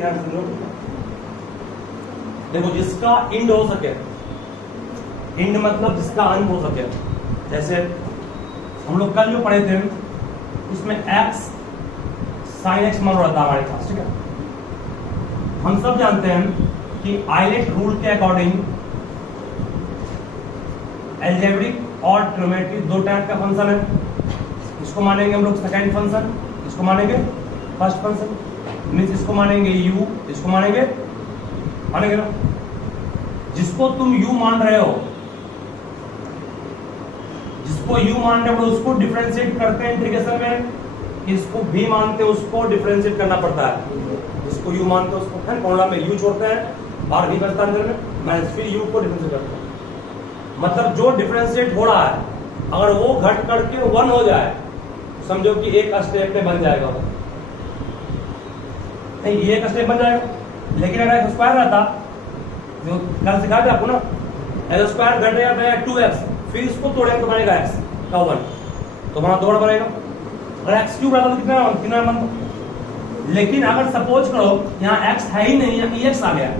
ध्यान सुनो, देखो जिसका इंड हो सके, इंड मतलब जिसका अंत हो सके, जैसे हम लोग कल जो पढ़े थे उसमें x sin x मान रहा था हमारे पास, ठीक है। हम सब जानते हैं कि आइलेट रूल के अकॉर्डिंग एल्जेब्रिक और ट्रिग्नोमेट्रिक दो टाइप का फंक्शन है। इसको मानेंगे हम लोग सेकेंड फंक्शन, इसको मानेंगे फर्स्ट फंक्शन, मीन्स इसको मानेंगे u, इसको मानेंगे ना। जिसको तुम u मान रहे हो, जिसको u मान रहे हो उसको डिफरेंशिएट करते हैं इंटीग्रेशन में, इसको v मानते हैं उसको डिफरेंशिएट करना पड़ता है। जिसको u मानते हैं उसको फॉर्मूला में u छोड़ते हैं और v बचता है अंदर में, माइनस फिर u को डिफरेंशिएट करते हैं। मतलब जो डिफरेंशिएट हो रहा है अगर वो घट करके 1 हो जाए, समझो कि एक स्टेप में बन जाएगा वो, नहीं ये एक स्टेप बन जाएगा। लेकिन अगर एक्स स्क्वायर रहता, जो कल सिखाया था आपको ना, एक्स स्क्वायर घट जाएगा 2x, फिर इसको तोड़ेंगे तो बनेगा x का 1, तो वहां 2 बनेगा। अगर x क्यूब रहता तो कितना बनता। लेकिन अगर सपोज करो यहाँ x है ही नहीं, यहाँ ex आ गया,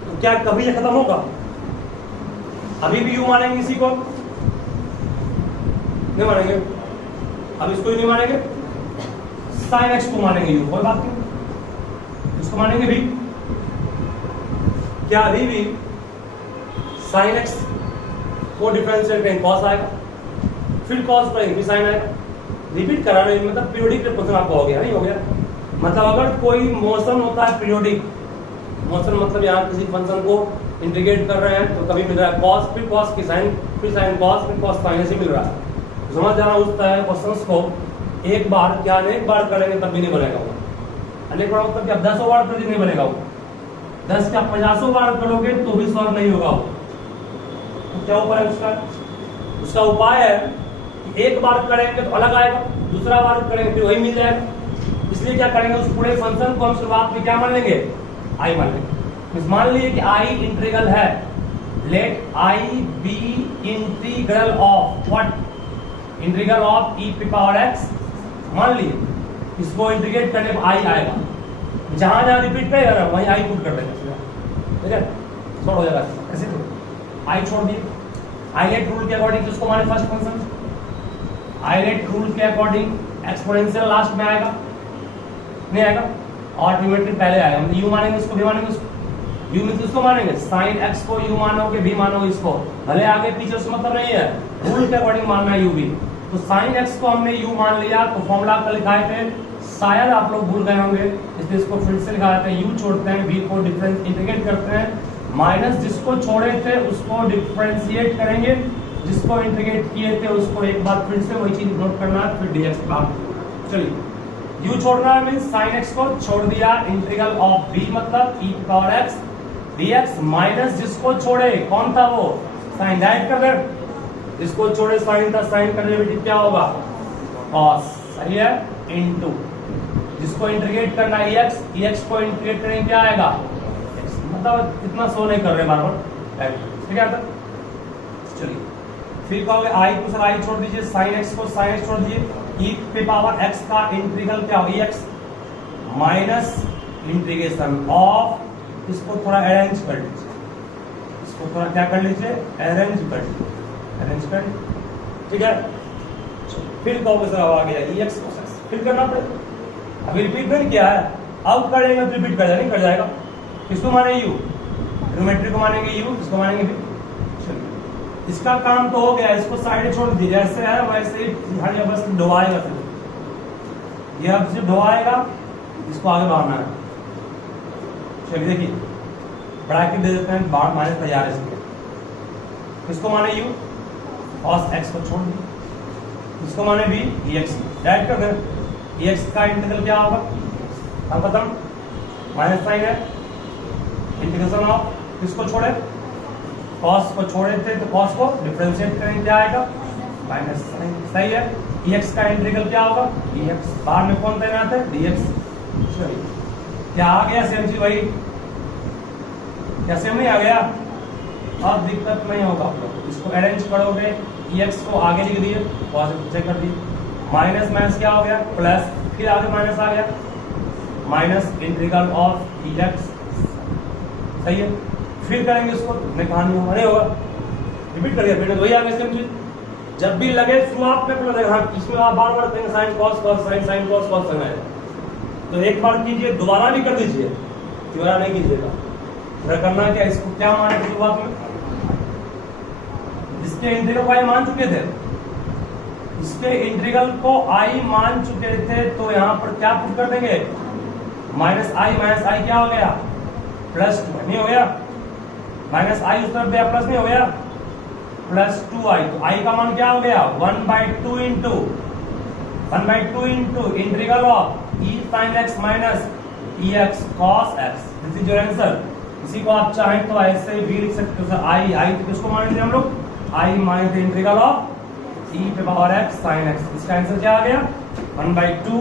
तो क्या कभी ये खत्म होगा? अभी भी u मानेंगे इसी को, नहीं मानेंगे। अब इसको ही नहीं मानेंगे, sin x को मानेंगे u, कोई बात नहीं, इसको मानेंगे भी। क्या अभी भी sin x को डिफरेंशिएट करेंगे cos आएगा, फिर cos करेंगे फिर sin आएगा। रिपीट करा रहे, मतलब पीरियोडिक रिप्रेजेंटेशन आपका हो गया, नहीं हो गया। मतलब अगर कोई मोशन होता है पीरियोडिक मोशन, मतलब यहाँ किसी फंक्शन को इंटीग्रेट कर रहे हैं तो कभी मिल रहा है cos, फिर cos की sin, फिर sin cos, फिर cos sin, ऐसे मिल रहा है। समझ जाना उठता है क्वेश्चंस को एक बार क्या अनेक बार करेंगे तब भी नहीं बनेगा वो। अनेक बार मतलब क्या 10 बार कर नहीं बनेगा वो, 10 क्या 50 बार करोगे तो भी सॉल्व नहीं होगा वो। तो क्या उपाय है उसका? उसका उपाय है कि एक बार करेंगे तो अलग आएगा, दूसरा बार करेंगे फिर वही मिल जाएगा। इसलिए क्या करेंगे, उस पूरे फंक्शन को हम शुरुआत में क्या मान लेंगे, आई मान लेंगे। मान लीजिए कि आई इंटीग्रल है, let I be integral of what, integral of e पे पावर x। मान लीजिए इसको इंटीग्रेट करने पर आई आएगा, जहां जहां रिपीट करेगा ना वहीं आई पुट कर देगा, ठीक है, सॉल्व हो जाएगा। ऐसे तो आई छोड़ दिए, आइलेट रूल के अकॉर्डिंग जिसको माने फर्स्ट फंक्शन, आइलेट रूल के अकॉर्डिंग एक्सपोनेंशियल लास्ट में आएगा, नहीं आएगा, और ट्रिग्नोमेट्रिक पहले आएगा। मतलब u मानेंगे इसको, v मानेंगे इसको, u मींस इसको मानेंगे, sin x को u मानोगे, v मानोगे इसको, भले आगे पीछे उससे मतलब नहीं है, रूल के अकॉर्डिंग मानना है u भी। तो sin x को हमने u मान लिया, तो फॉर्मूला कल लिखाए थे, शायद आप लोग भूल गए होंगे, इसलिए इसको फिर से लिखा जाता है, u छोड़ते हैं, v को डिफरेंस इंटीग्रेट करते हैं, माइनस जिसको छोड़े थे उसको डिफरेंशिएट करेंगे, जिसको इंटीग्रेट किए थे उसको एक बार फिर से वही चीज नोट करना है, फिर dx बात। चलिए u छोड़ना है मींस sin x को छोड़ दिया, इंटीग्रल ऑफ v मतलब e power x dx, minus जिसको छोड़े कौन था वो, sin, डायरेक्ट कर दे, जिसको छोड़े sin था, sin का डेरिवेटिव क्या होगा cos, सही है, इनटू जिसको इंटीग्रेट करना है ex, ex को इंटीग्रेट करेंगे क्या आएगा x, मतलब इतना सो नहीं कर रहे बार बार, ठीक है। चलिए फिर कहोगे आई को सर आई छोड़ दीजिए, sin x को sin x छोड़ दीजिए, e पे पावर x का इंटीग्रल क्या होगा x माइनस इंटीग्रेशन ऑफ, इसको थोड़ा अरेंज कर लीजिए, इसको थोड़ा क्या कर लीजिए, अरेंज कर लीजिए, अरेंज कर, ठीक है। फिर कहोगे सर आ गया ex को फिर करना पड़ेगा, अभी रिपीट नहीं किया है, अब करेंगे तो रिपीट कर जाएगा, नहीं कर जाएगा। किसको मानेंगे u, ट्रिग्नोमेट्री को मानेंगे u, इसको मानेंगे v। चलिए इसका काम तो हो गया, इसको साइड छोड़ दीजिए, जैसे है वैसे ही हर जगह बस ढोवाएगा, फिर ये अब सिर्फ ढोवाएगा, इसको आगे बढ़ाना है। चलिए देखिए ब्रैकेट दे देते हैं, बाहर माइनस तैयार है इसके, इसको माने u, cos x को छोड़ दिए, इसको माने v, ex, डायरेक्ट कर दें, ex का इंटीग्रल क्या होगा, हम खत्म, माइनस साइन है, इंटीग्रेशन ऑफ, किसको छोड़े, cos को छोड़े थे तो cos को डिफरेंशिएट करेंगे क्या आएगा, माइनस साइन, सही है। ex का इंटीग्रल क्या होगा, ex, बाहर में कौन तैनात है, dx। चलिए क्या आ गया सेम चीज वही, क्या सेम नहीं आ गया, अब दिक्कत नहीं होगा आप लोग, इसको अरेंज करोगे, ex को आगे लिख दिए, पॉजिटिव चेक कर दिए, माइनस माइनस क्या हो गया प्लस, फिर आगे माइनस आ गया, minus integral of E x, सही है। फिर करेंगे इसको, मैं कहा नहीं होगा, नहीं होगा, रिपीट करिए, फिर वही आगे सेम चीज। जब भी लगे शुरुआत में पता हाँ इसमें आप बार बार करेंगे sine cos cos sine sine cos cos करना है, तो एक बार कीजिए, दोबारा भी कर दीजिए, दोबारा नहीं कीजिएगा। फिर करना क्या, इसको क्या माने थे शुरुआत में, इसके इंटीग्रल को आई मान चुके थे, इसके इंटीग्रल को आई मान चुके थे, तो यहाँ पर क्या पुट कर देंगे, माइनस आई क्या हो गया, प्लस 2 नहीं हो गया, माइनस आई उस तरफ गया, प्लस नहीं हो गया, प्लस 2i, तो i का मान क्या हो गया, 1/2 into integral of e sin x minus E x cos x, this is your answer. इसी को आप चाहें तो ऐसे भी लिख सकते हो, आई तो किसको मानेंगे हम लोग, आई माइनस इंटीग्रल ऑफ e पे पावर x sin x, इसका आंसर क्या आ गया 1/2,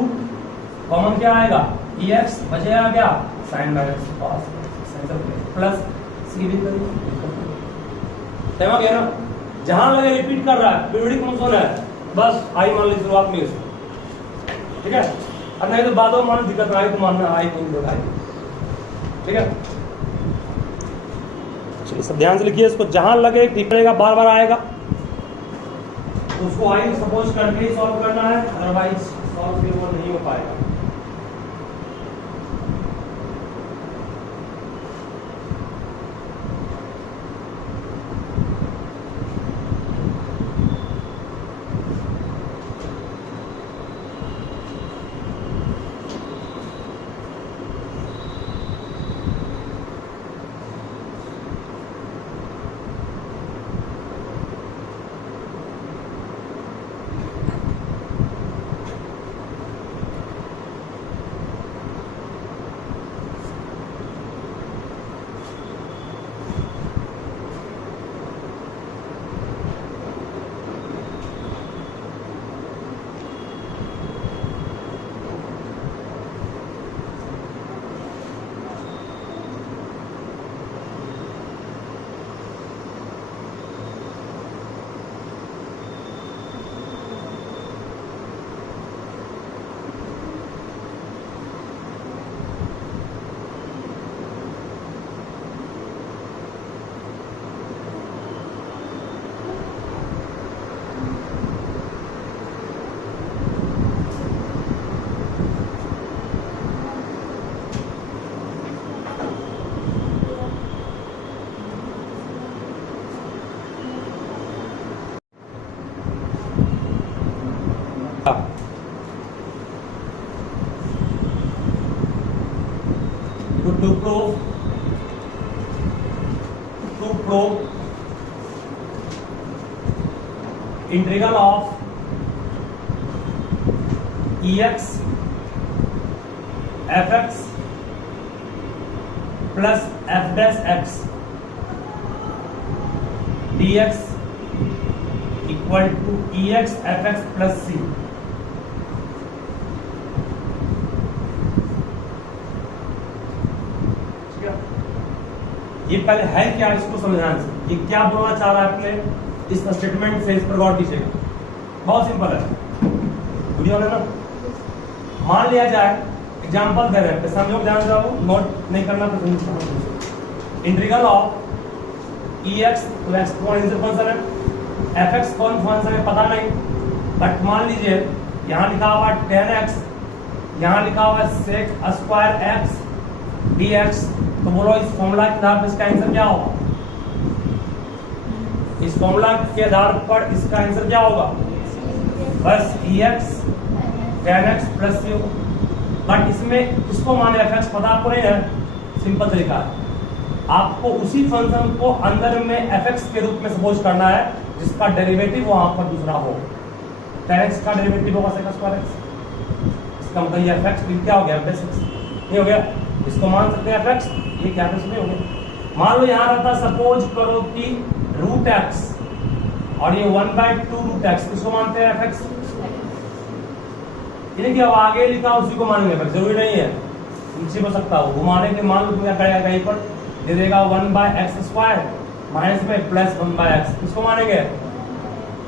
कॉमन क्या आएगा ex बचेगा क्या sin x cos प्लस सी भी करिए, गया ना। जहां लगे रिपीट कर रहा है, पीरियडिक मोशन है, बस आई मान ली शुरुआत में इसको, ठीक है। अब नहीं तो बाद में मान दिक्कत आई तो मानना आई नहीं देगा, ठीक है। चलिए सब ध्यान से लिखिए इसको, जहां लगे ठीक रहेगा, बार बार आएगा, उसको आई सपोज करके ही सॉल्व करना है, अदरवाइज सॉल्व भी वो नहीं हो पाएगा। to prove integral of ex fx plus f dash x dx equal to ex fx plus c। ये पहले है क्या, इसको समझना है, ये क्या बोलना चाह रहा है अपने इस स्टेटमेंट से, इस पर गौर कीजिएगा। बहुत सिंपल है, वीडियो है ना। मान लिया जाए एग्जांपल दे रहे हैं, समझो, ध्यान से नोट नहीं करना तो इंटीग्रल ऑफ ex तो x कौन फंक्शन है, fx कौन फंक्शन है पता नहीं, बट मान लीजिए यहाँ लिखा हुआ 10x, यहाँ लिखा हुआ sec स्क्वायर x dx, तो बोलो इस फॉर्मूला के आधार पर इसका आंसर क्या होगा, इस फॉर्मूला के आधार पर इसका आंसर क्या होगा, बस ex 10x प्लस c होगा। बट इसमें किसको माने, fx पता आपको नहीं है, सिंपल तरीका है, आपको उसी फंक्शन को अंदर में fx के रूप में सपोज करना है जिसका डेरिवेटिव वहां पर दूसरा हो। 10x का डेरिवेटिव होगा sec स्क्वायर x, इसका मतलब ये fx क्या हो गया, f नहीं हो गया, इसको मान सकते हैं fx, ये क्या नहीं हो गया। मान लो यहाँ रहता, सपोज करो कि रूट एक्स और ये 1/2 रूट एक्स, किसको मानते हैं fx, ये क्या आगे लिखा उसी को मानेंगे, पर जरूरी नहीं है, नीचे हो सकता हो घुमाने के, मान लो क्या करेगा, कहीं पर दे देगा 1/x स्क्वायर माइनस में प्लस 1/x, किसको मानेंगे,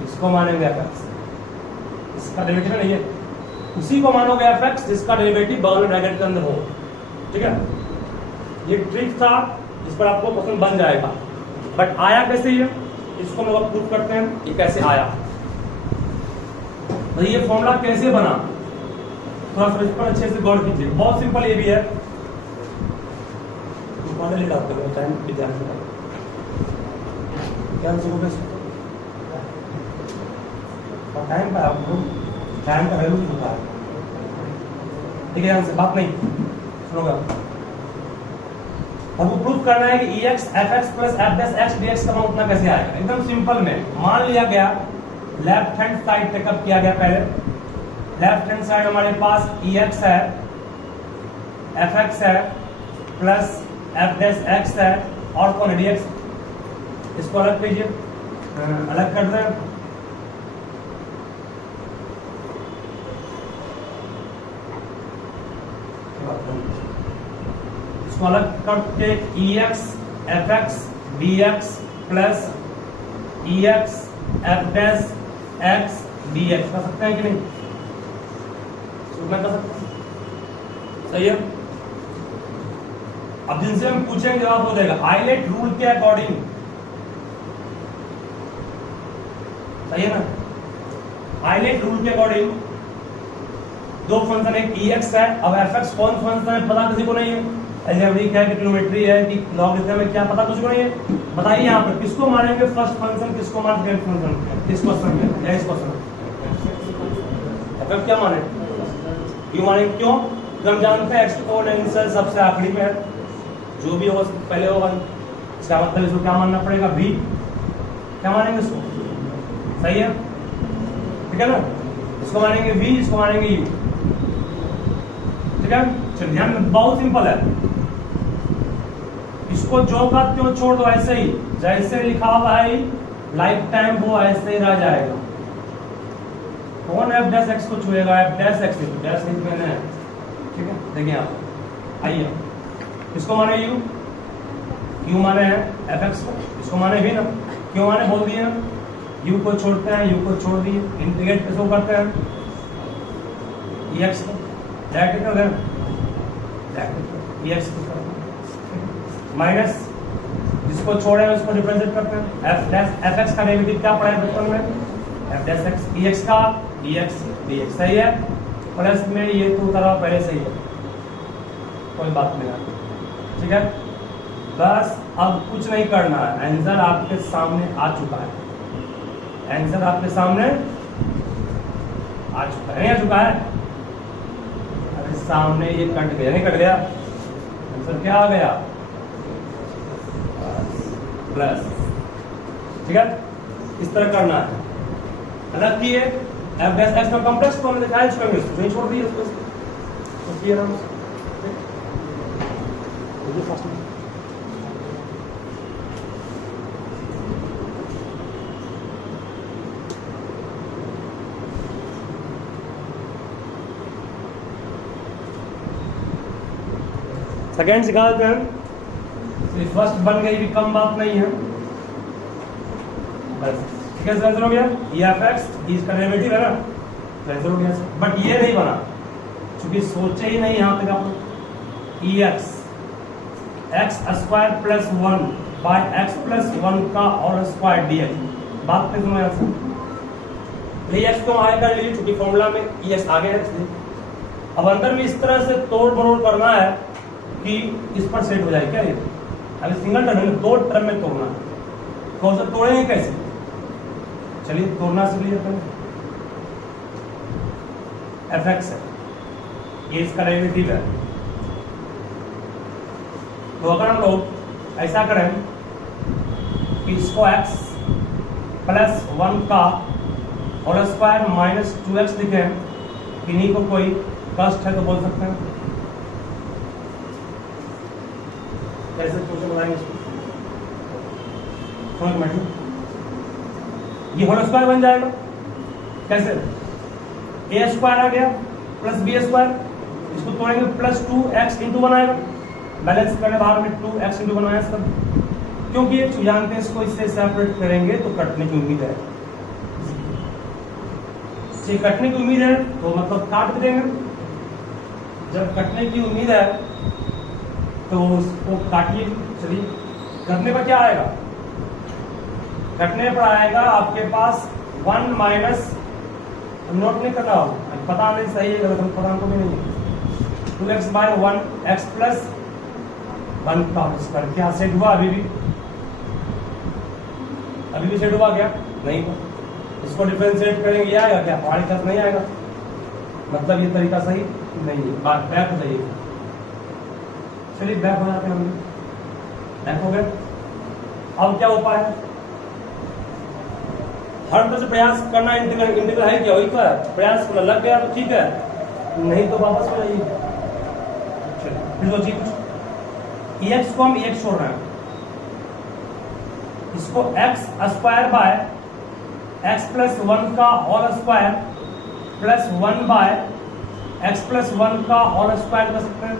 इसको मानेंगे fx, इसका डेरिवेटिव नहीं है, उसी को मानोगे एफ एक्स जिसका डेरिवेटिव बगल में ब्रैकेट के अंदर हो। ठीक है, ये ट्रिक था, इस पर आपको क्वेश्चन बन जाएगा। बट आया कैसे ये, इसको हम लोग प्रूव करते हैं, ये कैसे आया। तो ये फॉर्मूला कैसे बना, थोड़ा सा इस पर अच्छे से गौर कीजिए। बहुत सिंपल ये भी है, टाइम का आपको टाइम का वैल्यू होता है। ठीक है, यहाँ से बात नहीं सुनोगा। हमको प्रूफ करना है कि e x f x plus f dash x d x का मान उतना कैसे आएगा। एकदम सिंपल में मान लिया गया, लेफ्ट हैंड साइड टेकअप किया गया। पहले लेफ्ट हैंड साइड हमारे पास ई एक्स है, एफ एक्स है, प्लस एफ डैश एक्स है, और कौन है डी एक्स। इसको अलग कीजिए, अलग कर दें। इसको अलग करके e x f x d x plus e x f dash x d x कर सकते हैं कि नहीं, मैं कर सकता हूं, सही है। अब जिनसे हम पूछेंगे जवाब हो जाएगा आइलेट रूल के अकॉर्डिंग, सही है ना। आइलेट रूल के अकॉर्डिंग दो फंक्शन, एक ई एक्स है, अब एफ एक्स कौन फंक्शन है पता किसी को नहीं है, अलजेब्रिक है कि ट्रिग्नोमेट्री है कि लॉगरिथम है, क्या पता कुछ को नहीं है। बताइए यहाँ पर किसको मानेंगे फर्स्ट फंक्शन, किसको मानेंगे सेकंड फंक्शन, इस क्वेश्चन में या इस क्वेश्चन में। एफ एक्स क्या माने, क्यों मानेंगे, क्यों, हम जानते हैं एक्स एक्सपोनेंशियल सबसे आखिरी में है, जो भी होगा पहले होगा। इसका मतलब इसको क्या मानना पड़ेगा, v, क्या मानेंगे इसको, सही है, ठीक है ना। इसको मानेंगे v, इसको मानेंगे u, ठीक है। चलिए ध्यान में, बहुत सिंपल है। इसको जो का त्यों छोड़ दो, ऐसे ही जैसे लिखा हुआ है लाइफ टाइम वो ऐसे ही रह जाएगा। कौन एफ डैश एक्स को छुएगा, एफ डैश एक्स डैश मैंने, ठीक है। देखिए आप आइए, इसको माने यू, यू माने है एफ एक्स को, इसको माने भी ना, क्यों माने बोल दिए, यू को छोड़ते हैं, यू को छोड़ दिए, इंटीग्रेट किसको करते हैं, ई एक्स को डायरेक्ट कर दें, ई एक्स को माइनस जिसको छोड़े उसको रिप्रेजेंट करते हैं, एफ डैश एफ एक्स का डेरिवेटिव क्या पड़ा है बचपन में, एफ डैश एक्स, ई एक्स का ई एक्स डी एक्स, सही है। प्लस में ये तो तरह पहले सही है, कोई बात नहीं है, ठीक है। बस अब कुछ नहीं करना है, आंसर आपके सामने आ चुका है, आंसर आपके सामने आ चुका है, नहीं आ चुका है, अरे सामने ये कट गया, नहीं कट गया, आंसर क्या आ गया, प्लस, ठीक है। इस तरह करना है, अलग किए एफ डैश एक्स का कॉम्प्लेक्स को हमने दिखाया, इसको नहीं छोड़ दिए, तो क्लियर है। सेकेंड सिखा देते हैं, फर्स्ट बन गई भी कम बात नहीं है, बस ठीक है। आंसर हो गया, ई एफ एक्स इसका डेरिवेटिव है ना, आंसर हो गया। बट ये नहीं बना क्योंकि सोचे ही नहीं यहाँ तक आप, e x x square plus 1 by x plus 1 का और स्क्वायर डी एक्स, बात पे सुनो ऐसे, ई एक्स को आगे कर लीजिए क्योंकि फॉर्मूला में ई एक्स आगे है इसलिए। अब अंदर में इस तरह से तोड़ मरोड़ करना है कि इस पर सेट हो जाए, क्या ये अभी सिंगल टर्म में, दो टर्म में तोड़ना है, कौन सा तोड़ेंगे कैसे, चलिए तोड़ना सीख लीजिए। एफ एक्स है, ये इसका डेरिवेटिव है, तो अगर हम लोग ऐसा करें कि इसको x प्लस 1 का और स्क्वायर माइनस 2x लिखें, किन्हीं को कोई कष्ट है तो बोल सकते हैं, कैसे क्वेश्चन बनाएंगे इसको, ये होल स्क्वायर बन जाएगा, कैसे, ए स्क्वायर आ गया प्लस बी स्क्वायर, इसको तोड़ेंगे प्लस 2x इंटू 1 आएगा, बैलेंस करने बाहर में 2x इंटू 1 आया इसका, क्योंकि ये जानते हैं इसको इससे सेपरेट करेंगे तो कटने की उम्मीद है, से कटने की उम्मीद है तो मतलब काट भी देंगे। जब कटने की उम्मीद है तो उसको काटिए। चलिए, करने पर क्या आएगा? कटने पर आएगा आपके पास 1 माइनस, नोट नहीं करना, पता नहीं सही है गलत, पता हमको भी नहीं है। 2x बाय 1 x प्लस 1 का स्क्वायर। क्या सेट हुआ? अभी भी सेट हुआ क्या? नहीं हुआ। इसको डिफरेंशिएट करेंगे, ये आएगा क्या? हमारे पास नहीं आएगा, मतलब ये तरीका सही नहीं है। बात बैक हो जाइए। चलिए बैक हो जाते हैं, हम बैक हो गए। अब क्या उपाय है? हर तरह से प्रयास करना। इंटीग्रल है क्या? वही तो है, प्रयास करना। लग गया तो ठीक है, नहीं तो वापस हो जाइए। फिर सोचिए कुछ, एक्स को हम एक्स छोड़ रहे हैं, इसको x square by x plus 1 का whole square plus 1 by x plus 1 का होल स्क्वायर कर सकते हैं।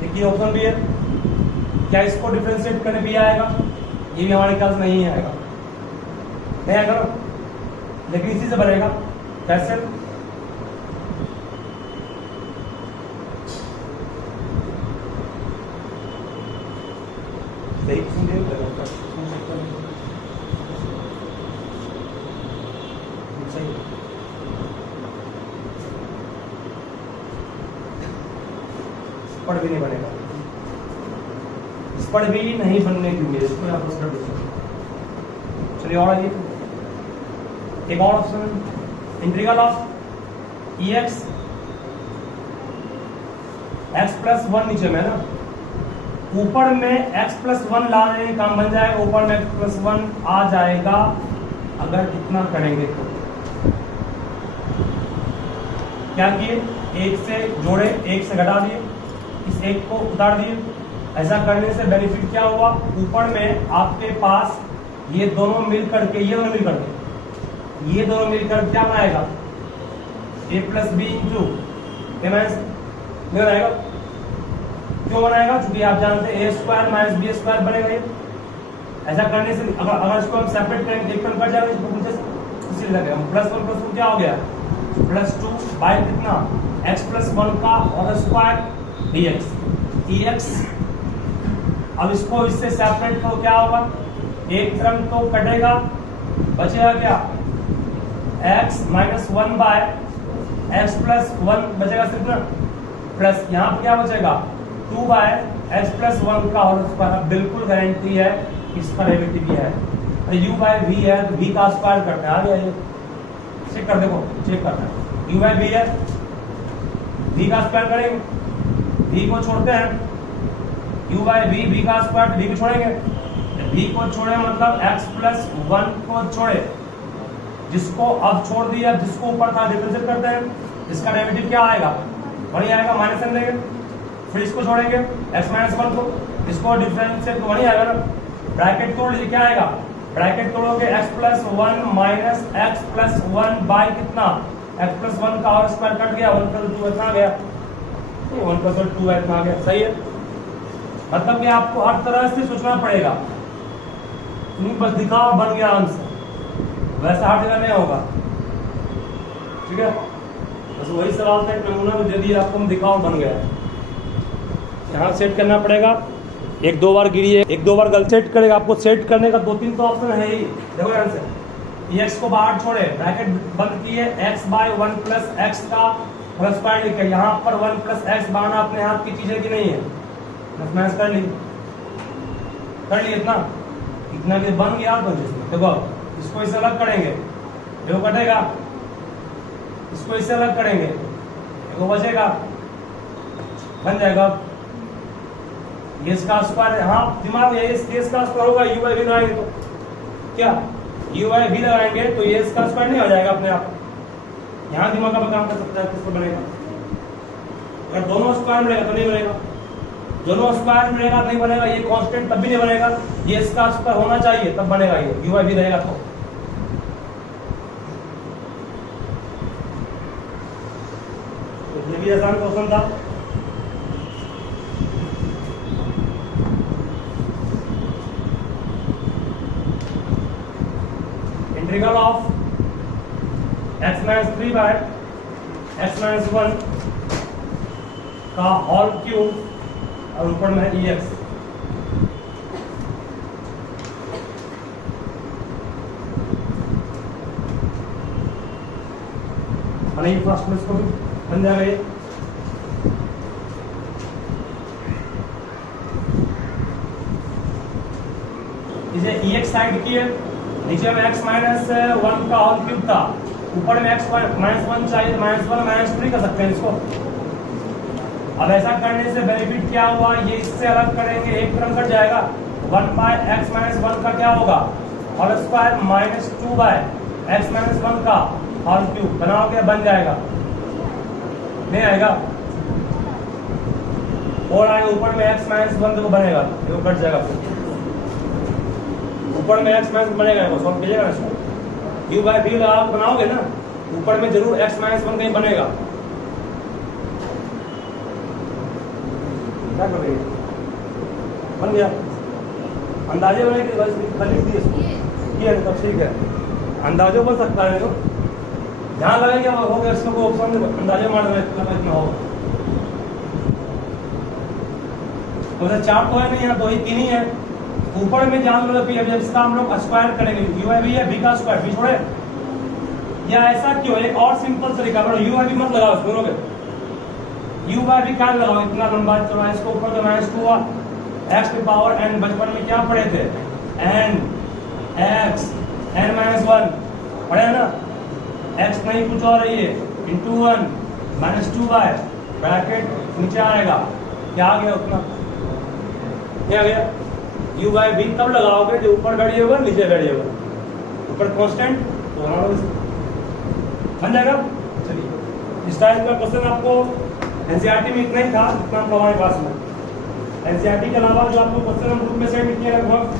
देखिए ऑप्शन भी है। क्या इसको डिफरेंशिएट करने भी आएगा? ये भी हमारे ख्याल से नहीं आएगा, नहीं आएगा ना, लेकिन इसी से बनेगा। कैसे? सही पढ़ भी नहीं बनेगा, इस पढ़ भी नहीं बनने की उम्मीद। इसको यहाँ पर चलिए और आइए, एक और option, integral of x plus 1 नीचे में ना, ऊपर में x प्लस 1 ला देंगे, काम बन जाएगा। ऊपर में x प्लस 1 आ जाएगा अगर इतना करेंगे तो। क्या किए? एक से जोड़े, एक से घटा दिए, इस एक को उतार दिए। ऐसा करने से बेनिफिट क्या हुआ? ऊपर में आपके पास ये दोनों मिल करके, ये दोनों मिल कर क्या बनाएगा? a plus B into A minus B बनाएगा। क्यों बनाएगा? क्योंकि आप जानते हैं a square minus B square बनेगा। ऐसा करने से अगर इसको हम सेपरेट करेंगे, एक टर्म कट जाएगा, इसको नीचे इसी लगेगा। प्लस 1 क्या हो गया? प्लस 2 बाय कितना? x प्लस 1 का होल स्क्वायर dx। अब इसको इससे सेपरेट करो, क्या होगा? एक टर्म तो कटेगा, बचेगा क्या? x minus 1 by x plus 1 बचेगा सिर्फ ना, प्लस यहाँ पर क्या बचेगा? 2 बाय x प्लस 1 का होल स्क्वायर। बिल्कुल गारंटी है इसका डेरिवेटिव भी है, u बाय v है तो v का स्क्वायर करते हैं। आ गया ये, चेक कर देखो, चेक करना है। u बाय v है, v का स्क्वायर करेंगे, v को छोड़ते हैं, u बाय v का स्क्वायर, v को छोड़ेंगे, v को छोड़े मतलब x प्लस 1 को छोड़े, जिसको अब छोड़ दिया, जिसको ऊपर था डिफरेंशिएट करते हैं, इसका डेरिवेटिव क्या आएगा? वही आएगा, माइनस n देंगे, फिर इसको छोड़ेंगे x माइनस 1 को, इसको डिफरेंशिएट तो वही आएगा ना। ब्रैकेट तोड़ लीजिए, क्या आएगा? ब्रैकेट तोड़ोगे x plus 1 minus x plus 1 by कितना? x प्लस 1 का और स्क्वायर कट गया, 1 प्लस 2 इतना आ गया, 1 प्लस 2 इतना आ गया। सही है, मतलब कि आपको हर तरह से सोचना पड़ेगा, बस दिखाओ बन गया आंसर, वैसा हर जगह नहीं होगा। ठीक है, बस वही सवाल का एक नमूना दे दिया आपको, हम दिखाओ बन गया। यहाँ सेट करना पड़ेगा, एक दो बार गिरिए, एक दो बार गलत सेट करेगा। आपको सेट करने का 2-3 तो ऑप्शन है ही। देखो आंसर, x को बाहर छोड़े, ब्रैकेट बंद किए, x बाय 1 प्लस एक्स का होल स्क्वायर लिखे, यहाँ पर 1 प्लस एक्स बाना अपने हाथ की चीजें की नहीं है, मैच कर ली, इतना कि बन गया। तो देखो इसको इससे अलग करेंगे, देखो कटेगा, इसको इससे अलग करेंगे, देखो बचेगा, बन जाएगा ये इसका स्क्वायर। हाँ दिमाग ये इसका स्क्वायर होगा, u बाय v लगाएंगे तो क्या u बाय v लगाएंगे तो ये इसका स्क्वायर नहीं हो जाएगा अपने आप। यहाँ दिमाग का काम कर सकता है, किसको बनेगा? अगर दोनों स्क्वायर मिलेगा तो नहीं बनेगा, दोनों स्क्वायर मिलेगा नहीं बनेगा, ये कांस्टेंट तब भी नहीं बनेगा, ये इसका स्क्वायर होना चाहिए तब बनेगा, ये u बाय v रहेगा तो। ये भी आसान क्वेश्चन था। Integral of x minus 3 by x minus 1 का होल क्यूब और ऊपर में है ई एक्स। फर्स्ट में इसको भी बन जाएगा ये। इसे ई एक्स साइड की है, नीचे में एक्स माइनस 1 का होल क्यूब था, ऊपर में एक्स माइनस 1 चाहिए, माइनस 1 माइनस 3 कर सकते हैं इसको। अब ऐसा करने से बेनिफिट क्या हुआ, ये इससे अलग करेंगे, एक टर्म कट जाएगा, 1 बाय एक्स माइनस 1 का क्या होगा whole square minus 2 by x minus 1 का होल क्यूब। बनाओगे बन जाएगा, नहीं आएगा और आएगा ऊपर में एक्स माइनस 1 को बनेगा, ये कट जाएगा, ऊपर में एक्स माइनस बनेगा, वो सॉल्व कीजिएगा ना इसको, यू बाय बी लगा बनाओगे ना, ऊपर में जरूर एक्स माइनस 1 कहीं बनेगा। क्या कर रही है, बन गया, अंदाजे बने कि बस लिख दिए किया तब ठीक है, अंदाजे बन सकता है, तो ध्यान लगेगा हो गया, इसमें कोई ऑप्शन अंदाजे मार देना इतना होगा। तो चार तो है नहीं, यहाँ दो ही तीन ही है, ऊपर में जान लो कि अब इसका हम लोग स्क्वायर करेंगे, यू है भी है, बी का स्क्वायर, बी छोड़े, या ऐसा क्यों, एक और सिंपल तरीका करो, यू है भी मत लगाओ दोनों के, यू बाय भी क्या लगाओ, इतना लंबा चौड़ा, इसको ऊपर तो माइनस 2 हुआ, एक्स की पावर एन, बचपन में क्या पढ़े थे, एन एक्स एन माइनस 1 पढ़े ना, एक्स नहीं कुछ और है ये, इंटू 1 माइनस 2 बाय ब्रैकेट नीचे आएगा, क्या आ गया उतना, क्या आ गया, यू बाय बी तब लगाओगे जो ऊपर वेरिएबल नीचे वेरिएबल, ऊपर कांस्टेंट तो बन जाएगा। चलिए इस टाइप का क्वेश्चन आपको एनसीईआरटी में इतना ही था जितना हमारे पास में, एनसीईआरटी के अलावा जो आपको क्वेश्चन हम ग्रुप में सेंड किए लगभग